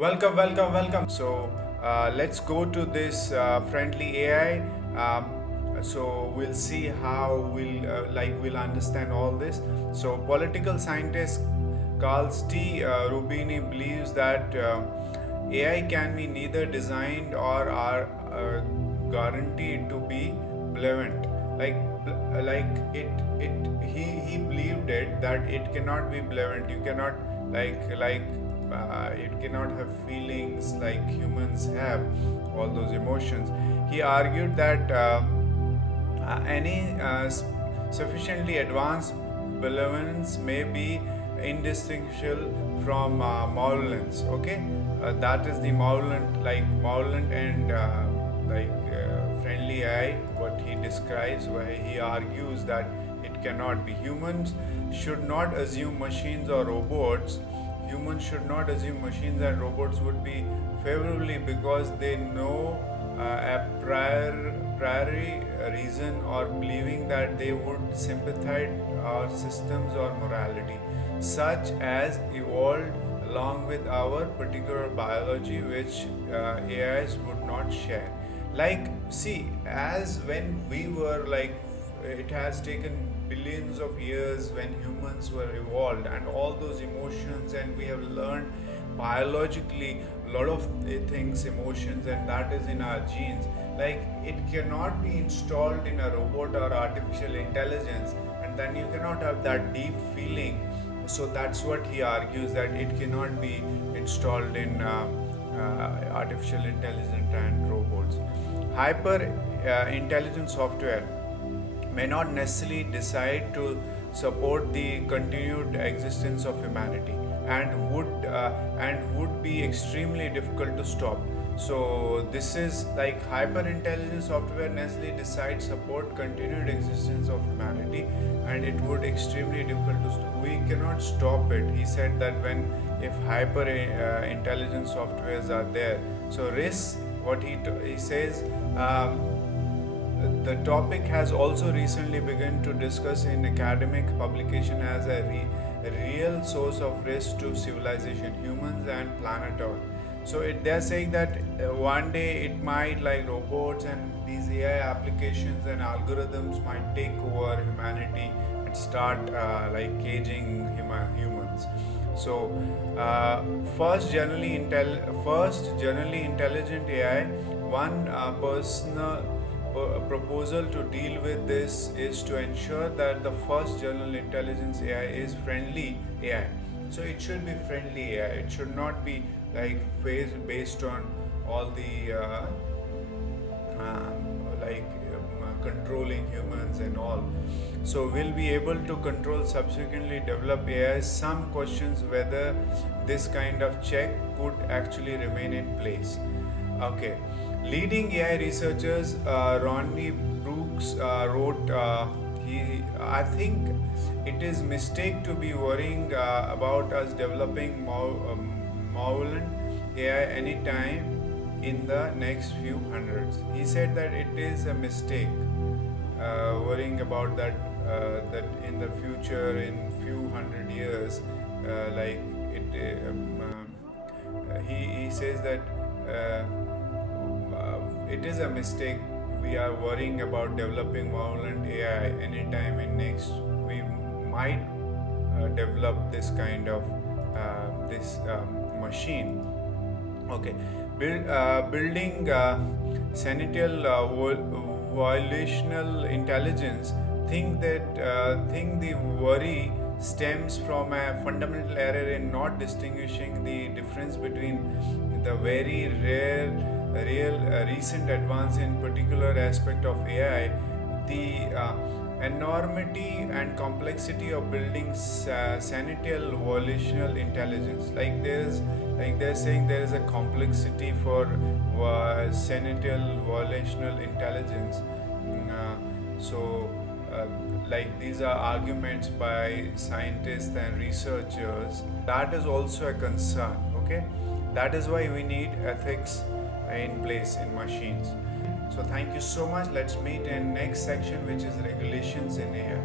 Welcome. So let's go to this friendly AI. So we'll see how we'll understand all this. So political scientist Carl T. Rubini believes that AI can be neither designed or are guaranteed to be benevolent. He believed it that it cannot be benevolent. You cannot it cannot have feelings like humans have, all those emotions. He argued that any sufficiently advanced benevolence may be indistinguishable from malevolence. Okay, that is the malevolent and friendly eye. What he describes, where he argues that it cannot be. Should not assume machines or robots. Humans should not assume machines and robots would be favorably because they know a priori reason or believing that they would sympathize our systems or morality, such as evolved along with our particular biology, which AIs would not share. See, as when we were it has taken billions of years when humans were evolved and all those emotions, and we have learned biologically a lot of things, emotions, and that is in our genes. It cannot be installed in a robot or artificial intelligence, and then you cannot have that deep feeling. So that's what he argues, that it cannot be installed in artificial intelligence and robots. Hyper intelligent software may not necessarily decide to support the continued existence of humanity, and would be extremely difficult to stop. So this is like hyper intelligent software necessarily decides support continued existence of humanity, and it would extremely difficult to stop. We cannot stop it. He said that if hyper intelligent softwares are there, so risks. What he says. The topic has also recently begun to discuss in academic publication as a real source of risk to civilization, humans and planet Earth. So they're saying that one day it might, like robots and these AI applications and algorithms might take over humanity and start caging humans. So first generally intelligent AI, one proposal to deal with this is to ensure that the first general intelligence AI is friendly AI. So it should be friendly AI. It should not be based on all the controlling humans and all. So we'll be able to control subsequently develop AI. Some questions whether this kind of check could actually remain in place. Okay. Leading AI researchers, Ronnie Brooks wrote, I think it is mistake to be worrying about us developing malevolent AI anytime in the next few hundreds. He said that it is a mistake worrying about that in the future, in few hundred years, he says that it is a mistake. We are worrying about developing malevolent AI anytime in next. We might develop this kind of machine. Okay, building senatorial volitional intelligence. Think the worry stems from a fundamental error in not distinguishing the difference between the very recent advance in particular aspect of AI, the enormity and complexity of building senatorial volitional intelligence. They're saying there is a complexity for senatorial volitional intelligence. These are arguments by scientists and researchers. That is also a concern. Okay, that is why we need ethics in place in machines. So thank you so much. Let's meet in next section, which is regulations in AI.